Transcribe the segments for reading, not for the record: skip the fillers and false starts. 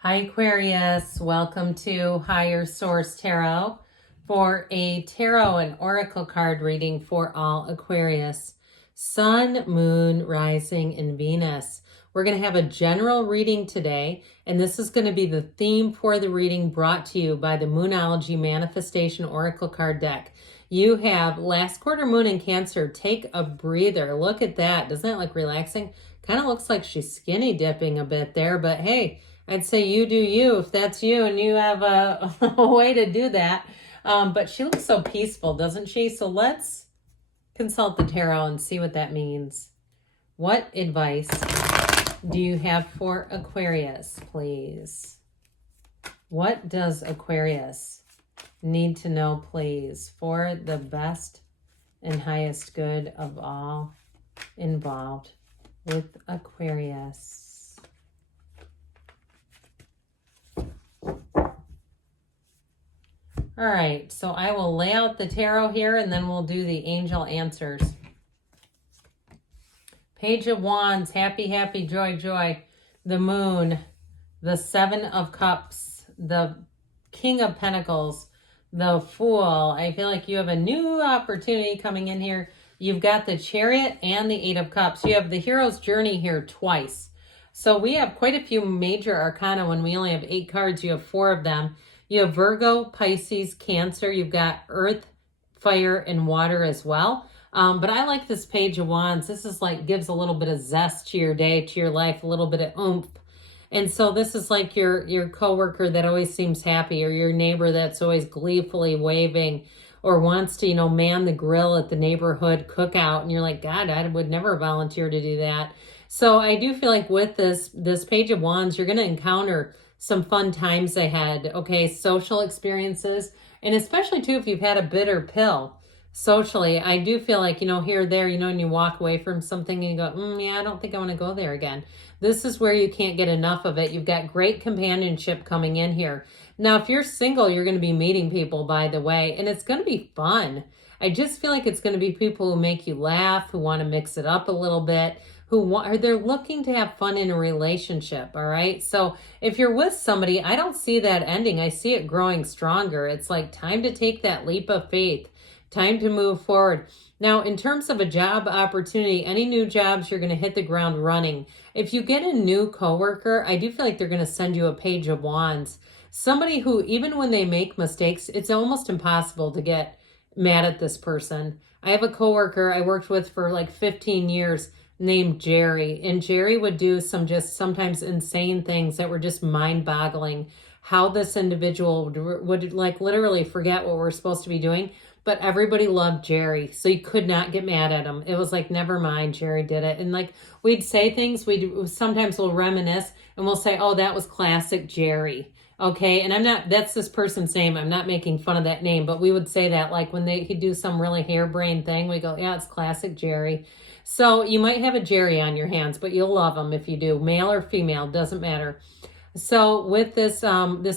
Hi Aquarius, welcome to Higher Source Tarot for a tarot and oracle card reading for all Aquarius. Sun, Moon, Rising, and Venus. We're going to have a general reading today, and this is going to be the theme for the reading brought to you by the Moonology Manifestation Oracle card deck. You have last quarter moon in Cancer. Take a breather. Look at that. Doesn't that look relaxing? Kind of looks like she's skinny dipping a bit there, but hey, I'd say you do you if that's you and you have a way to do that. But she looks so peaceful, doesn't she? So let's consult the tarot and see what that means. What advice do you have for Aquarius, please? What does Aquarius need to know, please, for the best and highest good of all involved with Aquarius? All right, so I will lay out the tarot here and then we'll do the angel answers. Page of Wands, happy, happy, joy, joy. The Moon, the Seven of Cups, the King of Pentacles, the Fool. I feel like you have a new opportunity coming in here. You've got the Chariot and the Eight of Cups. You have the Hero's Journey here twice. So we have quite a few major arcana. When we only have 8 cards, you have 4 of them. You have Virgo, Pisces, Cancer. You've got Earth, Fire, and Water as well. But I like this Page of Wands. This is like gives a little bit of zest to your day, to your life, a little bit of oomph. And so this is like your coworker that always seems happy, or your neighbor that's always gleefully waving, or wants to, man the grill at the neighborhood cookout. And you're like, God, I would never volunteer to do that. So I do feel like with this Page of Wands, you're going to encounter some fun times ahead, okay? Social experiences, and especially too if you've had a bitter pill socially. I do feel like, here or there, and you walk away from something and you go, yeah, I don't think I want to go there again. This is where you can't get enough of it. You've got great companionship coming in here. Now, if you're single, you're going to be meeting people, by the way, and it's going to be fun. I just feel like it's going to be people who make you laugh, who want to mix it up a little bit, they're looking to have fun in a relationship, all right? So if you're with somebody, I don't see that ending. I see it growing stronger. It's like time to take that leap of faith, time to move forward. Now, in terms of a job opportunity, any new jobs, you're going to hit the ground running. If you get a new coworker, I do feel like they're going to send you a Page of Wands. Somebody who, even when they make mistakes, it's almost impossible to get mad at this person. I have a coworker I worked with for like 15 years named Jerry, and Jerry would do some just sometimes insane things that were just mind-boggling. How this individual would like literally forget what we're supposed to be doing, but everybody loved Jerry, so you could not get mad at him. It was like, never mind, Jerry did it. And like we'd say things, sometimes we'll reminisce and we'll say, oh, that was classic Jerry. Okay, and that's this person's name. I'm not making fun of that name, but we would say that like when he'd do some really harebrained thing, we go, yeah, it's classic Jerry. So you might have a Jerry on your hands, but you'll love him if you do, male or female, doesn't matter. So with this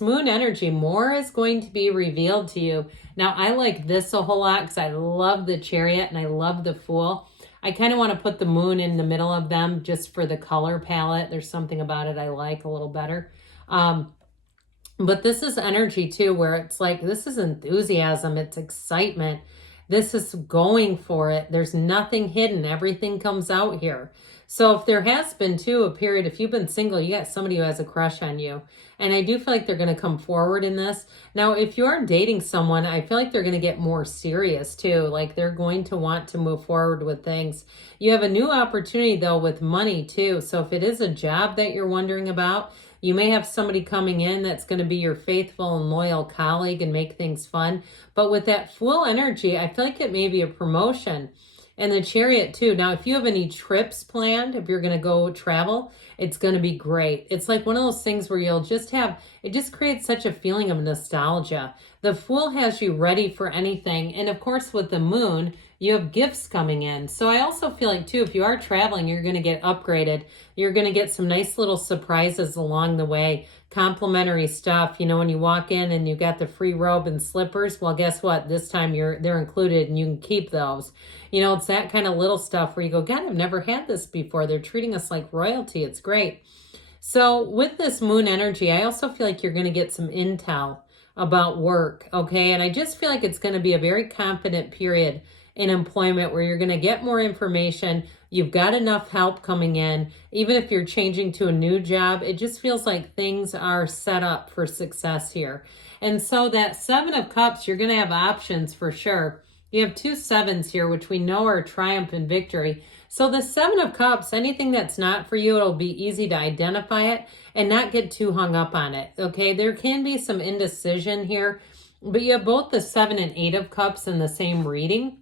moon energy, more is going to be revealed to you. Now, I like this a whole lot because I love the Chariot and I love the Fool. I kind of want to put the moon in the middle of them just for the color palette. There's something about it I like a little better. But this is energy too, where it's like, this is enthusiasm, it's excitement. This is going for it. There's nothing hidden. Everything comes out here. So if there has been too a period, if you've been single, you got somebody who has a crush on you. And I do feel like they're going to come forward in this. Now, if you are dating someone, I feel like they're going to get more serious too. Like they're going to want to move forward with things. You have a new opportunity though with money too. So if it is a job that you're wondering about, you may have somebody coming in that's going to be your faithful and loyal colleague and make things fun. But with that Fool energy, I feel like it may be a promotion. And the Chariot too. Now, if you have any trips planned, if you're going to go travel, it's going to be great. It's like one of those things where you'll just have, it just creates such a feeling of nostalgia. The Fool has you ready for anything. And of course, with the moon, you have gifts coming in. So I also feel like too, if you are traveling, you're going to get upgraded. You're going to get some nice little surprises along the way. Complimentary stuff. When you walk in and you got the free robe and slippers, well, guess what? This time they're included and you can keep those. It's that kind of little stuff where you go, God, I've never had this before. They're treating us like royalty. It's great. So with this moon energy, I also feel like you're going to get some intel about work, okay? And I just feel like it's going to be a very confident period in employment where you're going to get more information. You've got enough help coming in. Even if you're changing to a new job, it just feels like things are set up for success here. And so that Seven of Cups, you're going to have options for sure. You have two sevens here, which we know are triumph and victory. So the Seven of Cups, anything that's not for you, it'll be easy to identify it and not get too hung up on it, okay? There can be some indecision here, but you have both the Seven and Eight of Cups in the same reading.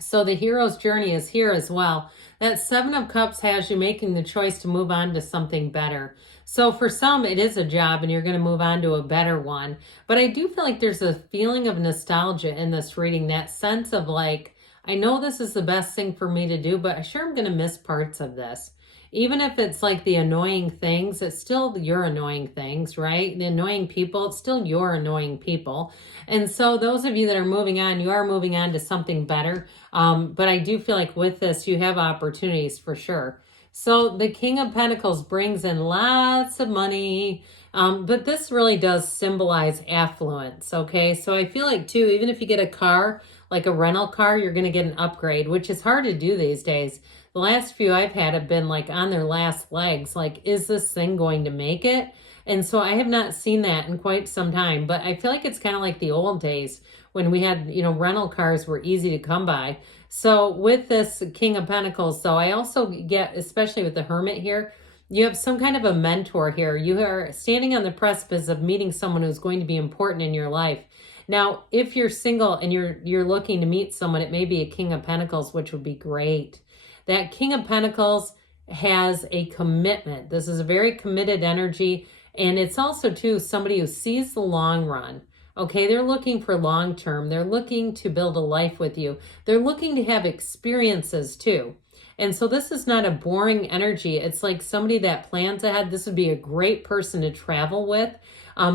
So the hero's journey is here as well. That Seven of Cups has you making the choice to move on to something better. So for some, it is a job and you're going to move on to a better one. But I do feel like there's a feeling of nostalgia in this reading, that sense of like, I know this is the best thing for me to do, but I sure am going to miss parts of this. Even if it's like the annoying things, it's still your annoying things, right? The annoying people, it's still your annoying people. And so those of you that are moving on, you are moving on to something better. But I do feel like with this, you have opportunities for sure. So the King of Pentacles brings in lots of money. But this really does symbolize affluence, okay? So I feel like too, even if you get a car, like a rental car, you're going to get an upgrade, which is hard to do these days. The last few I've had have been like on their last legs. Like, is this thing going to make it? And so I have not seen that in quite some time, but I feel like it's kind of like the old days when we had, you know, rental cars were easy to come by. So with this King of Pentacles, though, I also get, especially with the Hermit here, you have some kind of a mentor here. You are standing on the precipice of meeting someone who's going to be important in your life. Now, if you're single and you're looking to meet someone, it may be a King of Pentacles, which would be great. That King of Pentacles has a commitment. This is a very committed energy. And it's also, too, somebody who sees the long run. Okay, they're looking for long term. They're looking to build a life with you. They're looking to have experiences, too. And so this is not a boring energy. It's like somebody that plans ahead. This would be a great person to travel with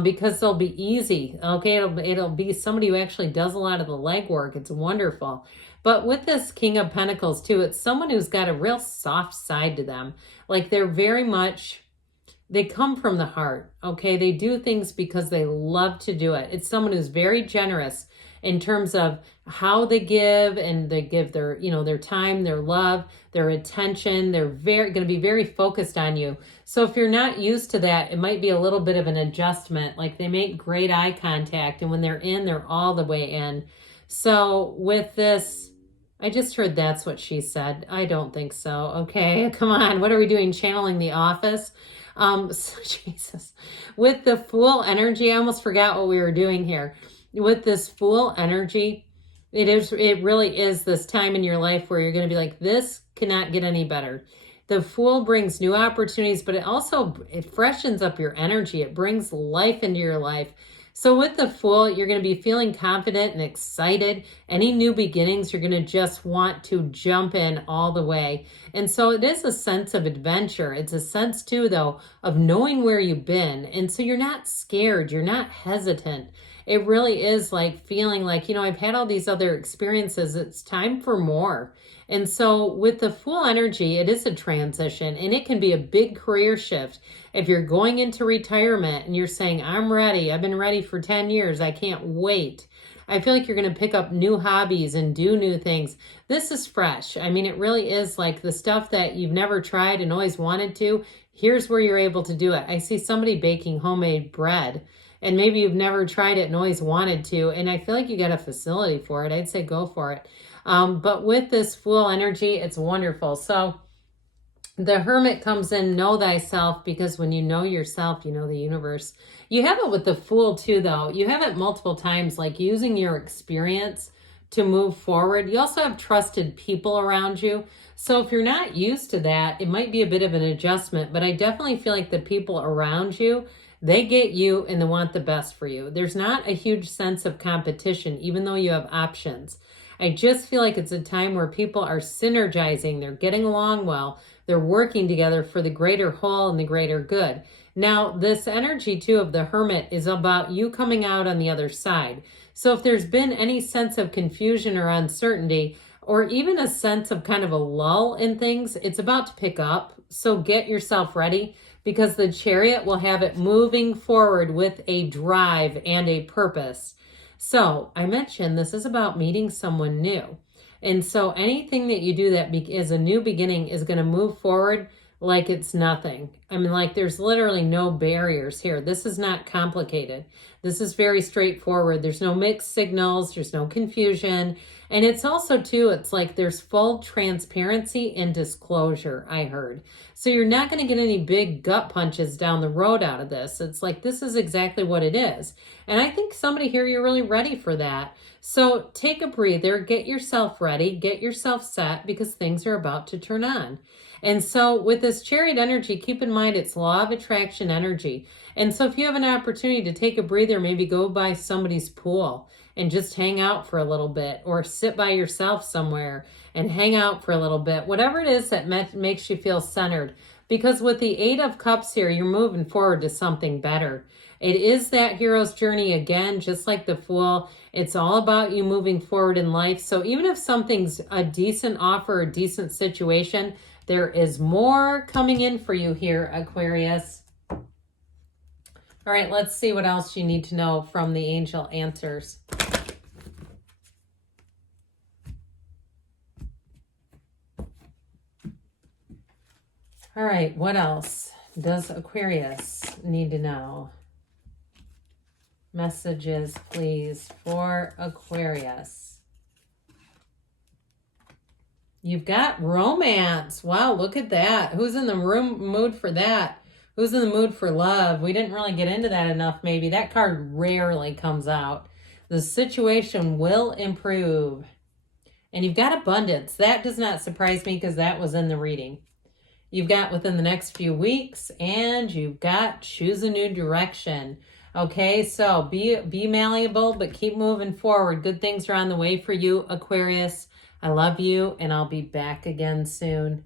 because they'll be easy. Okay, it'll be somebody who actually does a lot of the legwork. It's wonderful. But with this King of Pentacles too, it's someone who's got a real soft side to them. Like they're very much, they come from the heart. Okay, they do things because they love to do it. It's someone who's very generous in terms of how they give, and they give their, you know, their time, their love, their attention. They're going to be very focused on you. So if you're not used to that, it might be a little bit of an adjustment. Like they make great eye contact, and when they're in, they're all the way in. So with this, I just heard that's what she said. I don't think so. Okay, come on. What are we doing? Channeling The Office? So Jesus. With the Fool energy, I almost forgot what we were doing here. With this Fool energy, it really is this time in your life where you're going to be like, this cannot get any better. The Fool brings new opportunities, but it freshens up your energy. It brings life into your life. So with the Fool, you're going to be feeling confident and excited. Any new beginnings, you're going to just want to jump in all the way. And so it is a sense of adventure. It's a sense too, though, of knowing where you've been. And so you're not scared. You're not hesitant. It really is like feeling like, you know, I've had all these other experiences. It's time for more. And so with the Fool energy, it is a transition, and it can be a big career shift. If you're going into retirement and you're saying, I'm ready, I've been ready for 10 years, I can't wait. I feel like you're going to pick up new hobbies and do new things. This is fresh. I mean, it really is like the stuff that you've never tried and always wanted to. Here's where you're able to do it. I see somebody baking homemade bread, and maybe you've never tried it and always wanted to. And I feel like you got a facility for it. I'd say go for it. But with this Fool energy, it's wonderful. So the Hermit comes in, know thyself, because when you know yourself, you know the universe. You have it with the Fool too, though. You have it multiple times, like using your experience to move forward. You also have trusted people around you. So if you're not used to that, it might be a bit of an adjustment, but I definitely feel like the people around you, they get you and they want the best for you. There's not a huge sense of competition, even though you have options. I just feel like it's a time where people are synergizing. They're getting along well. They're working together for the greater whole and the greater good. Now, this energy, too, of the Hermit is about you coming out on the other side. So if there's been any sense of confusion or uncertainty, or even a sense of kind of a lull in things, it's about to pick up. So get yourself ready, because the Chariot will have it moving forward with a drive and a purpose. So I mentioned this is about meeting someone new. And so anything that you do that is a new beginning is going to move forward like it's nothing. I mean, like there's literally no barriers here. This is not complicated. This is very straightforward. There's no mixed signals. There's no confusion. And it's also too, it's like there's full transparency and disclosure, I heard. So you're not going to get any big gut punches down the road out of this. It's like, this is exactly what it is. And I think somebody here, you're really ready for that. So take a breather, get yourself ready, get yourself set, because things are about to turn on. And so with this Chariot energy, keep in mind it's law of attraction energy. And so if you have an opportunity to take a breather, maybe go by somebody's pool and just hang out for a little bit, or sit by yourself somewhere and hang out for a little bit, whatever it is that makes you feel centered. Because with the 8 of Cups here, you're moving forward to something better. It is that hero's journey again, just like the Fool. It's all about you moving forward in life. So even if something's a decent offer, a decent situation, there is more coming in for you here, Aquarius. All right, let's see what else you need to know from the angel answers. All right, what else does Aquarius need to know? Messages, please, for Aquarius. You've got romance. Wow, look at that. Who's in the mood for that? Who's in the mood for love? We didn't really get into that enough, maybe. That card rarely comes out. The situation will improve. And you've got abundance. That does not surprise me because that was in the reading. You've got within the next few weeks, and you've got choose a new direction. Okay, so be malleable, but keep moving forward. Good things are on the way for you, Aquarius. I love you, and I'll be back again soon.